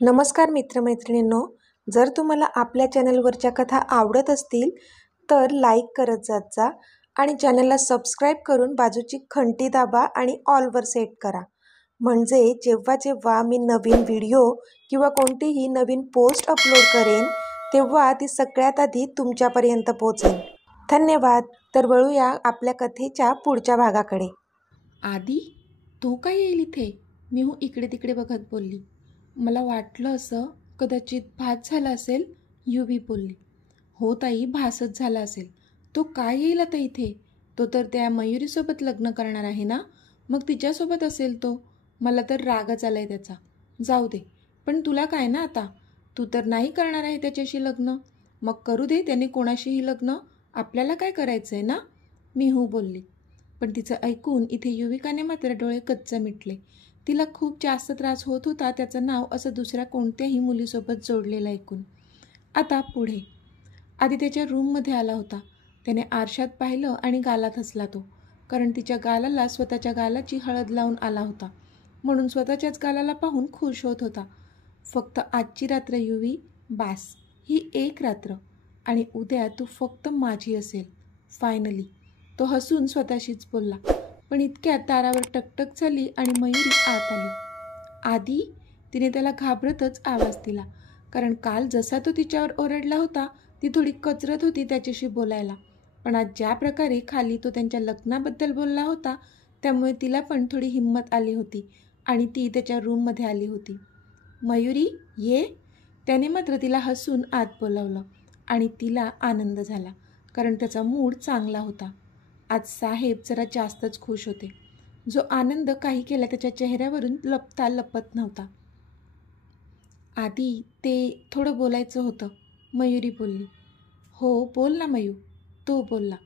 नमस्कार मित्रमैत्रिणींनो, जर तुम्हाला आपल्या चॅनलवरच्या कथा आवडत असतील तर लाईक करत जात जा आणि चॅनलला सबस्क्राईब करून बाजूची घंटी दाबा आणि ऑलवर सेट करा. म्हणजे जेव्हा जेव्हा मी नवीन व्हिडिओ किंवा कोणतीही नवीन पोस्ट अपलोड करेन तेव्हा ती सगळ्यात आधी तुमच्यापर्यंत पोहोचेल. धन्यवाद. तर वळूया आपल्या कथेच्या पुढच्या भागाकडे. आधी तो काय येईल इथे? मी इकडे तिकडे बघत बोलली. मला वाटलं असं कदाचित भास झाला असेल. युवी बोलली. हो ताई, भासच झाला असेल. तो काय येईल आता इथे? तो तर त्या मयुरीसोबत लग्न करणार आहे ना, मग तिच्यासोबत असेल तो. मला तर रागच आलाय त्याचा. जाऊ दे, पण तुला काय ना आता, तू तर नाही करणार आहे त्याच्याशी लग्न. मग करू दे त्याने कोणाशीही लग्न, आपल्याला काय करायचंय ना. मी बोलली. पण तिचं ऐकून इथे युविकाने मात्र डोळे कच्च मिटले. तिला खूप जास्त त्रास होत होता त्याचं नाव असं दुसऱ्या कोणत्याही मुलीसोबत जोडलेलं ऐकून. आता पुढे. आधी त्याच्या रूममध्ये आला होता. त्याने आरशात पाहिलं आणि गालात हसला तो, कारण तिच्या गालाला स्वतःच्या गालाची हळद लावून आला होता, म्हणून स्वतःच्याच गालाला पाहून खुश होत होता. फक्त आजची रात्र युवी, बास, ही एक रात्र, आणि उद्या तू फक्त माझी असेल फायनली. तो हसून स्वतःशीच बोलला. पण इतक्यात दारावर टकटक झाली आणि मयुरी आत आली. आधी, तिने त्याला घाबरतच आवाज दिला, कारण काल जसा तो तिच्यावर ओरडला होता ती थोडी कचरत होती त्याच्याशी बोलायला. पण आज ज्या प्रकारे खाली तो त्यांच्या लग्नाबद्दल बोलला होता त्यामुळे तिला पण थोडी हिंमत आली होती आणि ती त्याच्या रूममध्ये आली होती. मयुरी, ये. त्याने मात्र तिला हसून आत बोलावलं आणि तिला आनंद झाला, कारण त्याचा मूड चांगला होता. आज साहेब जरा जास्तच खुश होते. जो आनंद काही केला त्याच्या चेहऱ्यावरून लपता लपत नव्हता. आधी, ते थोडं बोलायचं होतं, मयुरी बोलली. हो बोल ना मयू, तो बोलला.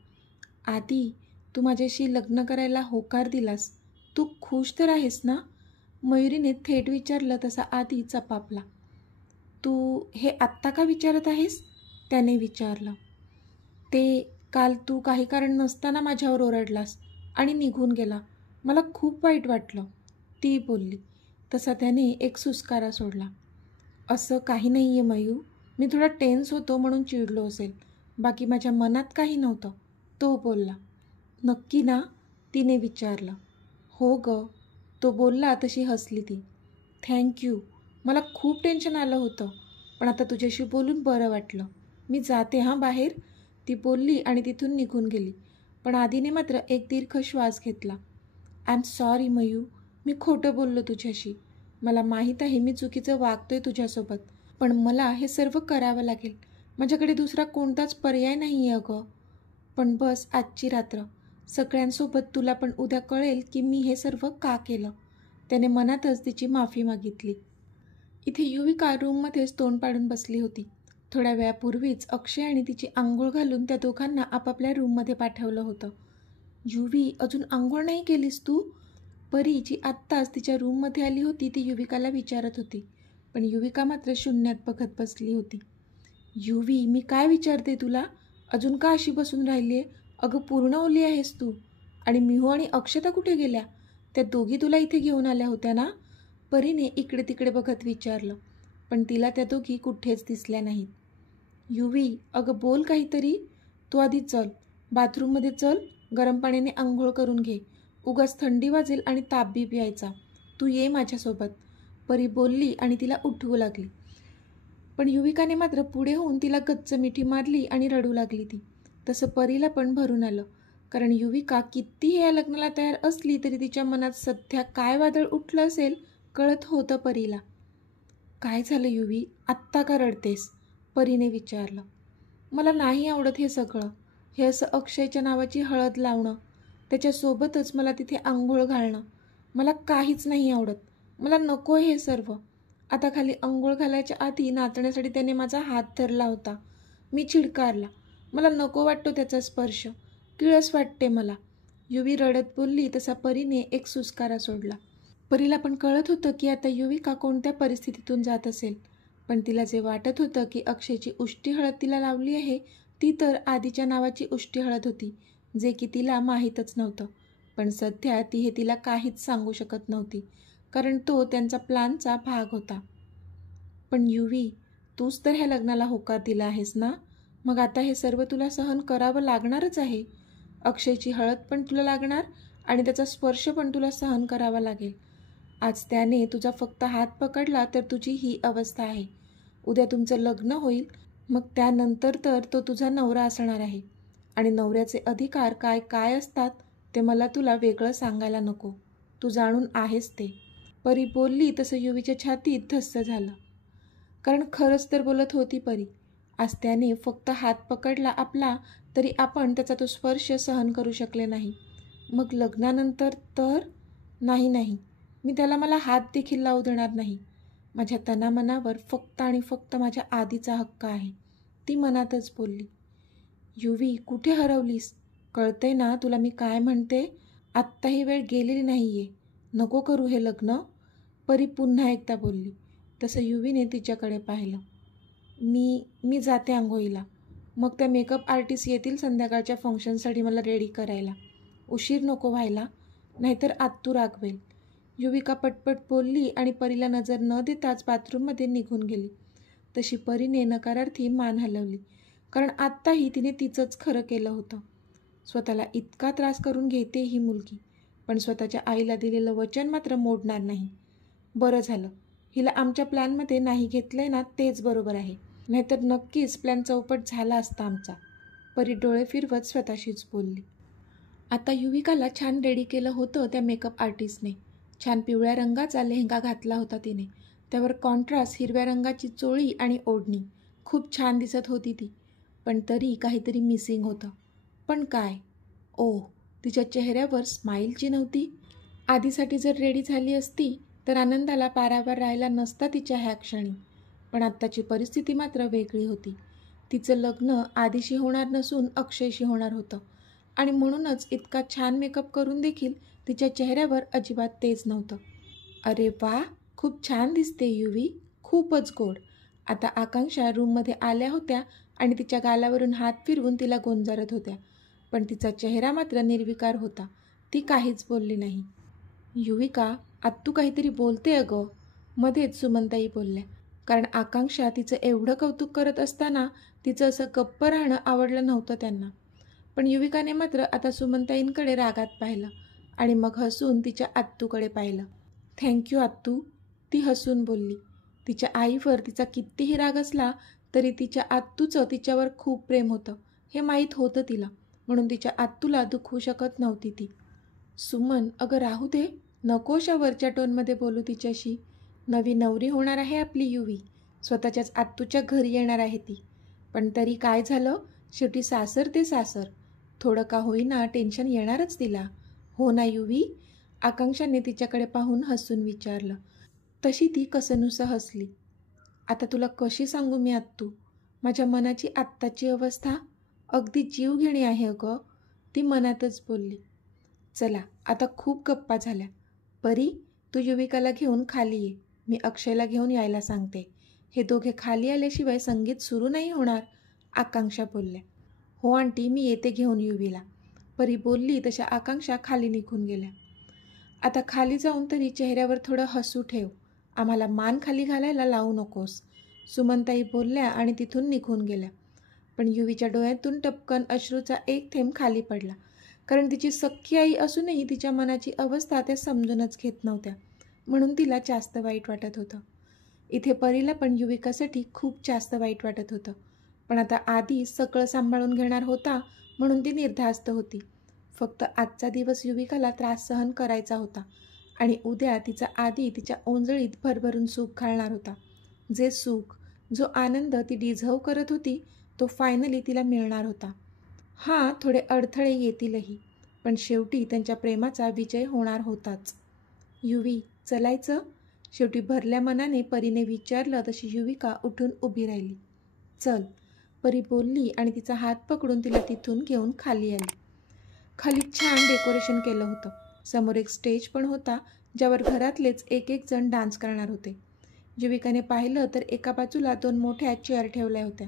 आधी, तू माझ्याशी लग्न करायला होकार दिलास, तू खुश तर आहेस ना? मयुरीने थेट विचारलं तसा आधी चपापला. तू हे आत्ता का विचारत आहेस? त्याने विचारलं. ते काल तू काही कारण नसताना माझ्यावर ओरडलास आणि निघून गेला, मला खूप वाईट वाटलं, ती बोलली. तसा त्याने एक सुस्कारा सोडला. असं काही नाही आहे मयू, मी थोडा टेन्स होतो म्हणून चिडलो असेल, बाकी माझ्या मनात काही नव्हतं, तो बोलला. नक्की ना? तिने विचारलं. हो ग, तो बोलला तशी हसली ती. थँक्यू, मला खूप टेन्शन आलं होतं, पण आता तुझ्याशी बोलून बरं वाटलं. मी जाते हां बाहेर, ती बोलली आणि तिथून निघून गेली. पण आधीने मात्र एक दीर्घ श्वास घेतला. आय एम सॉरी मयू, मी खोटं बोललो तुझ्याशी. मला माहीत आहे मी चुकीचं वागतोय तुझ्यासोबत, पण मला हे सर्व करावं लागेल. माझ्याकडे दुसरा कोणताच पर्याय नाही आहे अगं. पण बस आजची रात्र, सगळ्यांसोबत तुला पण उद्या कळेल की मी हे सर्व का केलं. त्याने मनातच तिची माफी मागितली. इथे युविका रूममध्येच तोंड पाडून बसली होती. थोड्या वेळापूर्वीच अक्षय आणि तिची आंघोळ घालून त्या दोघांना आपापल्या रूममध्ये पाठवलं होतं. युवी, अजून आंघोळ नाही केलीस तू? परी, जी आत्ताच तिच्या रूममध्ये आली होती, ती युविकाला विचारत होती. पण युविका मात्र शून्यात बघत बसली होती. युवी, मी काय विचारते तुला? अजून का अशी बसून राहिली आहे? अगं पूर्ण ओली आहेस तू. आणि मिहू आणि अक्षता कुठे गेल्या? त्या दोघी तुला इथे घेऊन आल्या होत्या ना? परीने इकडे तिकडे बघत विचारलं. पण तिला त्या दोघी कुठेच दिसल्या नाहीत. युवी, अगं बोल काहीतरी. तू आधी चल, बाथरूममध्ये चल, गरम पाण्याने आंघोळ करून घे. उगाच थंडी वाजेल आणि ताप बीप यायचा. तू ये माझ्यासोबत, परी बोलली आणि तिला उठवू लागली. पण युविकाने मात्र पुढे होऊन तिला गच्च मिठी मारली आणि रडू लागली ती. तसं परीला पण भरून आलं, कारण युविका कितीही या लग्नाला तयार असली तरी तिच्या मनात सध्या काय वादळ उठलं असेल कळत होतं परीला. काय झालं युवी, आत्ता का रडतेस? परीने विचारलं. मला नाही आवडत हे सगळं. हे असं अक्षयच्या नावाची हळद लावणं, त्याच्यासोबतच मला तिथे आंघोळ घालणं, मला काहीच नाही आवडत. मला नको हे सर्व. आता खाली आंघोळ घालायच्या आधी नाचण्यासाठी त्याने माझा हात धरला होता. मी चिडकारला. मला नको वाटतो त्याचा स्पर्श, किळस वाटते मला. युवी रडत बोलली तसा परीने एक सुस्कारा सोडला. परीला पण कळत होतं की आता युविका कोणत्या परिस्थितीतून जात असेल. पण तिला जे वाटत होतं की अक्षयची उष्टी हळद तिला लावली आहे, ती तर आधीच्या नावाची उष्टी हळद होती, जे की तिला माहीतच नव्हतं. पण सध्या ती हे तिला काहीच सांगू शकत नव्हती, कारण तो त्यांचा प्लॅनचा भाग होता. पण युवी, तूच तर ह्या लग्नाला होकार दिला आहेस ना, मग आता हे सर्व तुला सहन करावं लागणारच आहे. अक्षयची हळद पण तुला लागणार आणि त्याचा स्पर्श पण तुला सहन करावा लागेल. आज त्याने तुझा फक्त हात पकडला तर तुझी ही अवस्था आहे. उद्या तुमचं लग्न होईल, मग त्यानंतर तर तो तुझा नवरा असणार आहे. आणि नवऱ्याचे अधिकार काय काय असतात ते मला तुला वेगळं सांगायला नको. तू जाणून आहेस ते. परी बोलली तसं युवीच्या छातीत धस्स झालं. कारण खरंच तर बोलत होती परी. आज त्याने फक्त हात पकडला आपला, तरी आपण त्याचा तो स्पर्श सहन करू शकले नाही. मग लग्नानंतर तर नाही नाही, मी त्याला मला हात देखील लावू देणार नाही. माझ्या तनामनावर फक्त आणि फक्त माझ्या आधीचा हक्क आहे, ती मनातच बोलली. युवी, कुठे हरवलीस? कळतंय ना तुला मी काय म्हणते? आत्ताही वेळ गेलेली नाही आहे. नको करू हे लग्न, परी पुन्हा एकदा बोलली. तसं युवीने तिच्याकडे पाहिलं. मी जाते आंघोळीला. मग त्या मेकअप आर्टिस्ट येतील संध्याकाळच्या फंक्शनसाठी मला रेडी करायला. उशीर नको व्हायला, नाहीतर आत्तू रागवेल. युविका पटपट बोलली आणि परीला नजर न देताच बाथरूममध्ये निघून गेली. तशी परीने नकारार्थी मान हलवली, कारण आत्ताही तिने तिचंच खरं केलं होतं. स्वतःला इतका त्रास करून घेते ही मुलगी, पण स्वतःच्या आईला दिलेलं वचन मात्र मोडणार नाही. बरं झालं हिला आमच्या प्लॅनमध्ये नाही घेतलंय ना, तेच बरोबर आहे. नाहीतर नक्कीच प्लॅन चौपट झाला असता आमचा. परी डोळे फिरवत स्वतःशीच बोलली. आता युविकाला छान रेडी केलं होतं त्या मेकअप आर्टिस्टने. छान पिवळ्या रंगाचा लेहंगा घातला होता तिने. त्यावर कॉन्ट्रास्ट हिरव्या रंगाची चोळी आणि ओढणी. खूप छान दिसत होती ती. पण तरी काहीतरी मिसिंग होतं. पण काय? ओह, तिच्या चेहऱ्यावर स्माईलची नव्हती. आधीसाठी जर रेडी झाली असती तर आनंदाला पारावर राहायला नसता तिच्या ह्या क्षणी. पण आत्ताची परिस्थिती मात्र वेगळी होती. तिचं लग्न आधीशी होणार नसून अक्षयशी होणार होतं. आणि म्हणूनच इतका छान मेकअप करून देखील तिच्या चेहऱ्यावर अजिबात तेज नव्हतं. अरे वा, खूप छान दिसते युवी, खूपच गोड. आता आकांक्षा रूममध्ये आल्या होत्या आणि तिच्या गालावरून हात फिरवून तिला गोंजारत होत्या. पण तिचा चेहरा मात्र निर्विकार होता. ती काहीच बोलली नाही. युविका, आत्तू काहीतरी बोलते अगं, मध्येच सुमनताई बोलल्या. कारण आकांक्षा तिचं एवढं कौतुक करत असताना तिचं असं गप्प राहणं आवडलं नव्हतं त्यांना. पण युविकाने मात्र आता सुमनताईंकडे रागात पाहिलं आणि मग हसून तिच्या आत्तूकडे पाहिलं. थँक्यू आत्तू, ती हसून बोलली. तिच्या आईवर तिचा कितीही राग असला तरी तिच्या आत्तूचं तिच्यावर खूप प्रेम होतं हे माहीत होतं तिला. म्हणून तिच्या आत्तूला दुखवू शकत नव्हती ती. सुमन, अगं राहू दे, नको अशा वरच्या टोनमध्ये बोलू तिच्याशी. नवी नवरी होणार आहे आपली युवी. स्वतःच्याच आत्तूच्या घरी येणार आहे ती. पण तरी काय झालं, शेवटी सासर ते सासर. थोडं का होईना टेन्शन येणारच तिला. हो ना युवी? आकांक्षाने तिच्याकडे पाहून हसून विचारलं. तशी ती कसनुसं हसली. आता तुला कशी सांगू मी आत्तू, माझ्या मनाची आत्ताची अवस्था अगदी जीवघेणी आहे अगं, ती मनातच बोलली. चला आता खूप गप्पा झाल्या. परी, तू युविकाला घेऊन खाली ये, मी अक्षयला घेऊन यायला सांगते. हे दोघे खाली आल्याशिवाय संगीत सुरू नाही होणार, आकांक्षा बोलल्या. हो आंटी, मी येते घेऊन युवीला, परी बोलली. तशा आकांक्षा खाली निघून गेल्या. आता खाली जाऊन तरी चेहऱ्यावर थोडं हसू ठेव, आम्हाला मान खाली घालायला लावू नकोस, सुमनताई बोलल्या आणि तिथून निघून गेल्या. पण युवीच्या डोळ्यातून टपकन अश्रूचा एक थेंब खाली पडला. कारण तिची सख्खी आई असूनही तिच्या मनाची अवस्था त्या समजूनच घेत नव्हत्या. म्हणून तिला जास्त वाईट वाटत होतं. इथे परीला पण युविकासाठी खूप जास्त वाईट वाटत होतं. पण आता आधी सगळं सांभाळून घेणार होता म्हणून ती निर्धास्त होती. फक्त आजचा दिवस युविकाला त्रास सहन करायचा होता आणि उद्या तिचा आधी तिच्या ओंजळीत भरभरून सुख घालणार होता. जे सुख, जो आनंद ती डिझर्व करत होती तो फायनली तिला मिळणार होता. हां, थोडे अडथळे येतीलही, पण शेवटी त्यांच्या प्रेमाचा विजय होणार होताच. युवी, चलायचं? शेवटी भरल्या मनाने परीने विचारलं. तशी युविका उठून उभी राहिली. चल, परी बोलली आणि तिचा हात पकडून तिला तिथून घेऊन खाली आली. खाली छान डेकोरेशन केलं होतं. समोर एक स्टेज पण होता ज्यावर घरातलेच एक एक जण डान्स करणार होते. युविकाने पाहिलं तर एका बाजूला 2 मोठ्या चेअर ठेवल्या होत्या,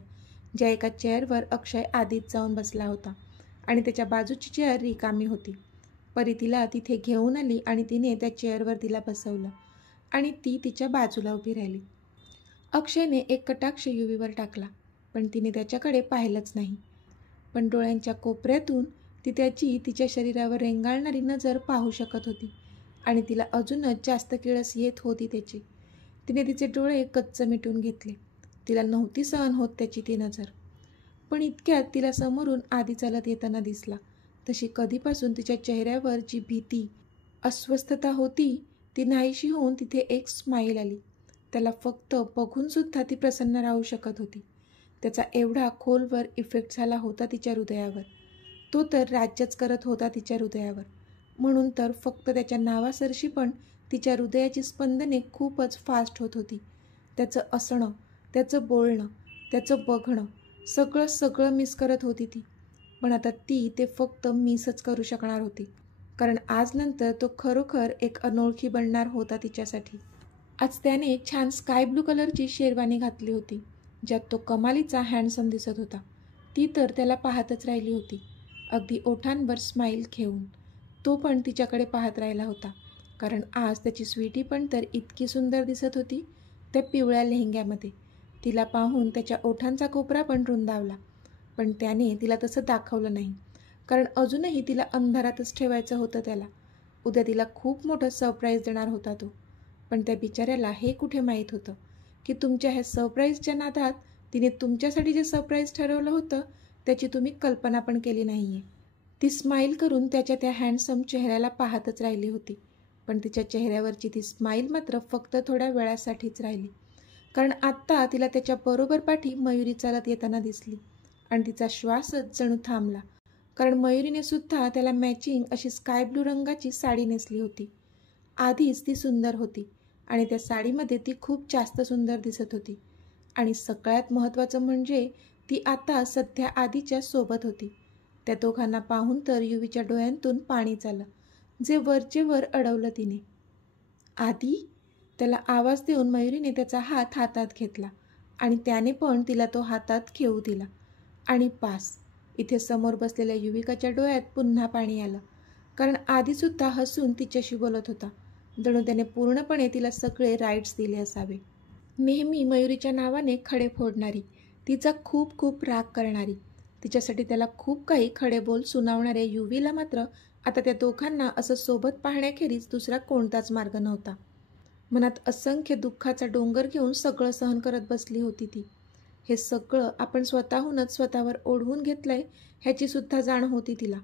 ज्या एका चेअरवर अक्षय आधीच जाऊन बसला होता आणि त्याच्या बाजूची चेअर रिकामी होती. परी तिला तिथे घेऊन आली आणि तिने त्या चेअरवर तिला बसवलं आणि ती तिच्या बाजूला उभी राहिली. अक्षयने एक कटाक्ष युवीवर टाकला, पण तिने त्याच्याकडे पाहिलंच नाही. पण डोळ्यांच्या कोपऱ्यातून ती तिच्या शरीरावर रेंगाळणारी नजर पाहू शकत होती आणि तिला अजूनच जास्त किळस येत होती त्याची. तिने तिचे डोळे गच्च मिटून घेतले. तिला नव्हती सहन होत त्याची ती नजर. पण इतक्यात तिला समोरून आधी चालत येताना दिसला. तशी कधीपासून तिच्या चेहऱ्यावर जी भीती, अस्वस्थता होती ती नाहीशी होऊन तिथे एक स्माईल आली. त्याला फक्त बघूनसुद्धा ती प्रसन्न राहू शकत होती. त्याचा एवढा खोलवर इफेक्ट झाला होता तिच्या हृदयावर. तो तर राज्यच करत होता तिच्या हृदयावर. म्हणून तर फक्त त्याच्या नावासरशी पण तिच्या हृदयाची स्पंदने खूपच फास्ट होत होती. त्याचं असणं, त्याचं बोलणं, त्याचं बघणं, सगळं मिस करत होती ती. पण आता ती ते फक्त मिसच करू शकणार होती, कारण आज नंतर तो खरोखर एक अनोळखी बनणार होता तिच्यासाठी. आज त्याने छान स्काय ब्लू कलरची शेरवानी घातली होती, ज्यात तो कमालीचा हँडसम दिसत होता. ती तर त्याला पाहतच राहिली होती, अगदी ओठांवर स्माईल घेऊन. तो पण तिच्याकडे पाहत राहिला होता, कारण आज त्याची स्वीटी पण तर इतकी सुंदर दिसत होती त्या पिवळ्या लेहंग्यामध्ये. तिला पाहून त्याच्या ओठांचा कोपरा पण रुंदावला. पण त्याने तिला तसं दाखवलं नाही, कारण अजूनही तिला अंधारातच ठेवायचं होतं त्याला. उद्या तिला खूप मोठं सरप्राईज देणार होता तो. पण त्या बिचाऱ्याला हे कुठे माहीत होतं की तुमच्या ह्या सरप्राईजच्या नादात तिने तुमच्यासाठी जे सरप्राईज ठरवलं होतं त्याची तुम्ही कल्पना पण केली नाही आहे. ती स्माईल करून त्याच्या त्या हँडसम चेहऱ्याला पाहतच राहिली होती. पण तिच्या चेहऱ्यावरची ती स्माईल मात्र फक्त थोड्या वेळासाठीच राहिली, कारण आत्ता तिला त्याच्या बरोबर पाठी मयुरी चालत येताना दिसली आणि तिचा श्वासच जणू थांबला, कारण मयुरीने सुद्धा त्याला मॅचिंग अशी स्काय ब्लू रंगाची साडी नेसली होती. आधीच ती सुंदर होती आणि त्या साडीमध्ये ती खूप जास्त सुंदर दिसत होती. आणि सगळ्यात महत्त्वाचं म्हणजे ती आता सध्या आधीच्या सोबत होती. त्या दोघांना पाहून तर युवीच्या डोळ्यांतून पाणी आलं, जे वरचे वर अडवलं तिने. आधी, त्याला आवाज देऊन मयुरीने त्याचा हात हातात घेतला आणि त्याने पण तिला तो हातात घेऊ दिला. आणि पास, इथे समोर बसलेल्या युविकाच्या डोळ्यात पुन्हा पाणी आलं, कारण आधीसुद्धा हसून तिच्याशी बोलत होता, जणू त्याने पूर्णपणे तिला सगळे राईट्स दिले असावे. नेहमी मयुरीच्या नावाने खडे फोडणारी, तिचा खूप खूप राग करणारी, तिच्यासाठी त्याला खूप काही खडे बोल सुनावणाऱ्या युवीला मात्र आता त्या दोघांना असं सोबत पाहण्याखेरीज दुसरा कोणताच मार्ग नव्हता. मनात असंख्य दुःखाचा डोंगर घेऊन सगळं सहन करत बसली होती ती. हे सगळं आपण स्वतःहूनच स्वतःवर ओढवून घेतलंय ह्याची सुद्धा जाण होती तिला.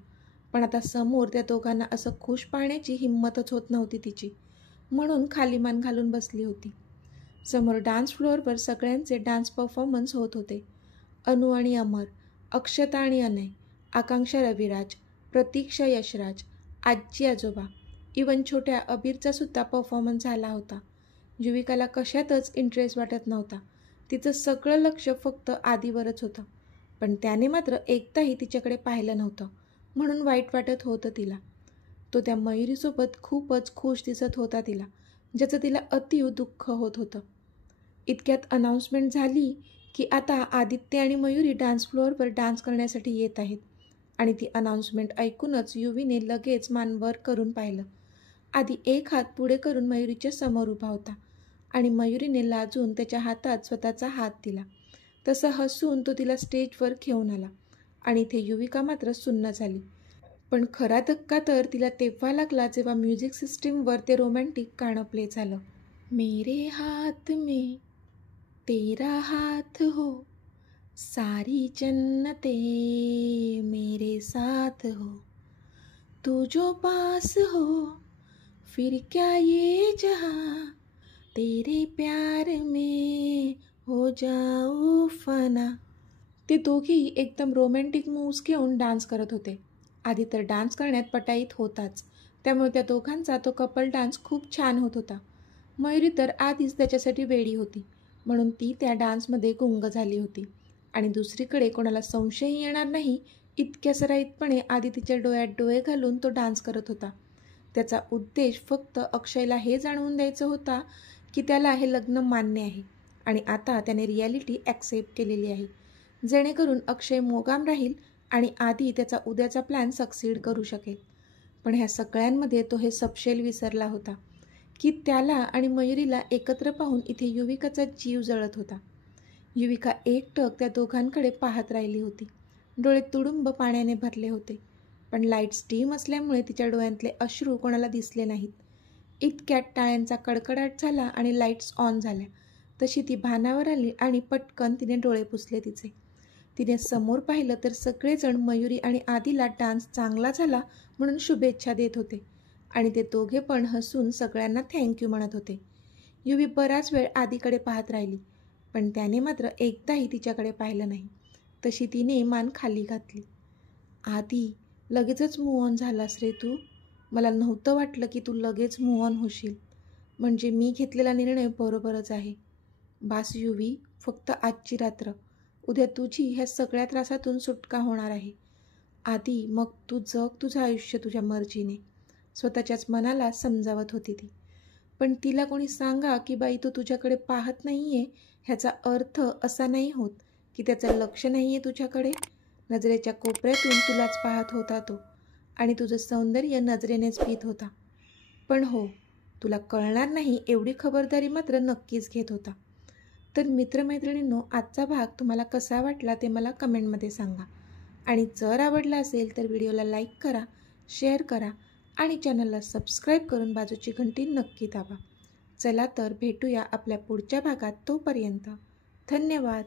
पण आता समोर त्या दोघांना असं खुश पाहण्याची हिंमतच होत नव्हती तिची, म्हणून खाली मान घालून बसली होती. समोर डान्स फ्लोअरवर सगळ्यांचे डान्स परफॉर्मन्स होत होते. अनु आणि अमर, अक्षता आणि अनय, आकांक्षा रविराज, प्रतीक्षा यशराज, आजी आजोबा, इवन छोट्या अबीरचा सुद्धा परफॉर्मन्स झाला होता. युविकाला कशातच इंटरेस्ट वाटत नव्हता. तिचं सगळं लक्ष फक्त आधीवरच होतं. पण त्याने मात्र एकदाही तिच्याकडे पाहिलं नव्हतं, म्हणून वाईट वाटत होतं तिला. तो त्या मयुरीसोबत खूपच खुश दिसत होता तिला, ज्याचं तिला अतीव दुःख होत होतं. इतक्यात अनाऊन्समेंट झाली की आता आदित्य आणि मयुरी डान्स फ्लोअरवर डान्स करण्यासाठी येत आहेत. आणि ती अनाऊन्समेंट ऐकूनच युवीने लगेच मान वर करून पाहिलं. आधी एक हात पुढे करून मयुरीच्या समोर उभा होता आणि मयुरीने लाजून त्याच्या हातात स्वतःचा हात दिला. तसं हसून तो तिला स्टेजवर घेऊन आला आणि इथे युविका मात्र सुन्न झाली. पण खरा धक्का तर तिला तेव्हा लागला जेव्हा म्युझिक सिस्टीमवर ते रोमॅन्टिक गाणं प्ले झालं. मेरे हात में तेरा हात हो, सारी जन्नते मेरे साथ हो, तू जो पास हो फिर क्या ये जहां, तेरे प्यार में हो जाऊ फना. ते दोघी एकदम रोमॅन्टिक मूव्स घेऊन डान्स करत होते. आधी तर डान्स करण्यात पटाईत होताच, त्यामुळे त्या दोघांचा तो कपल डान्स खूप छान होत होता. मयुरी तर आधीच त्याच्यासाठी वेडी होती, म्हणून ती त्या डान्समध्ये गुंग झाली होती. आणि दुसरीकडे कोणाला संशयही येणार नाही इतक्या सराईतपणे आधी तिच्या डोळ्यात डोळे घालून तो डान्स करत होता. त्याचा उद्देश फक्त अक्षयला हे जाणवून द्यायचं होता की त्याला हे लग्न मान्य आहे आणि आता त्याने रिॲलिटी ॲक्सेप्ट केलेली आहे, जेणेकरून अक्षय मोगाम राहील आणि आधी त्याचा उद्याचा प्लॅन सक्सीड करू शकेल. पण ह्या सगळ्यांमध्ये तो हे सबशेल विसरला होता की त्याला आणि मयुरीला एकत्र पाहून इथे युविकाचा जीव जळत होता. युविका एकटक त्या दोघांकडे पाहत राहिली होती. डोळे तुडुंब पाण्याने भरले होते, पण लाईट्स डीम असल्यामुळे तिच्या डोळ्यांतले अश्रू कोणाला दिसले नाहीत. इतक्यात टाळ्यांचा कडकडाट झाला आणि लाईट्स ऑन झाल्या. तशी ती भानावर आली आणि पटकन तिने डोळे पुसले तिचे. तिने समोर पाहिलं तर सगळेजण मयुरी आणि आदीला डान्स चांगला झाला म्हणून शुभेच्छा देत होते आणि ते दोघे पण हसून सगळ्यांना थँक्यू म्हणत होते. युवी बराच वेळ आदीकडे पाहत राहिली, पण त्याने मात्र एकदाही तिच्याकडे पाहिलं नाही. तशी तिने मान खाली घातली. आदी, लगेचच मूव्ह ऑन झालास रे तू. मला नव्हतं वाटलं की तू लगेच मूव्ह ऑन होशील. म्हणजे मी घेतलेला निर्णय बरोबरच आहे. बास युवी, फक्त आजची रात्र. उद्या तुझी ह्या सगळ्या त्रासातून सुटका होणार आहे. आदी, मग तू जग तुझं आयुष्य तुझ्या मर्जीने, स्वतःच्याच मनाला समजावत होती ती. पण तिला कोणी सांगा की बाई तू तुझ्याकडे पाहत नाही आहे, ह्याचा अर्थ असा नाही होत की त्याचं लक्ष नाही आहे तुझ्याकडे. नजरेच्या कोपऱ्यातून तुलाच पाहत होता तो आणि तुझं सौंदर्य नजरेनेच पित होता. पण हो, तुला कळणार नाही एवढी खबरदारी मात्र नक्कीच घेत होता. तर मित्रमैत्रिणींनो, आजचा भाग तुम्हाला कसा वाटला ते मला कमेंटमध्ये सांगा. आणि जर आवडला असेल तर व्हिडिओला लाईक करा, शेअर करा आणि चॅनलला सबस्क्राईब करून बाजूची घंटी नक्की दाबा. चला तर भेटूया आपल्या पुढच्या भागात. तोपर्यंत धन्यवाद.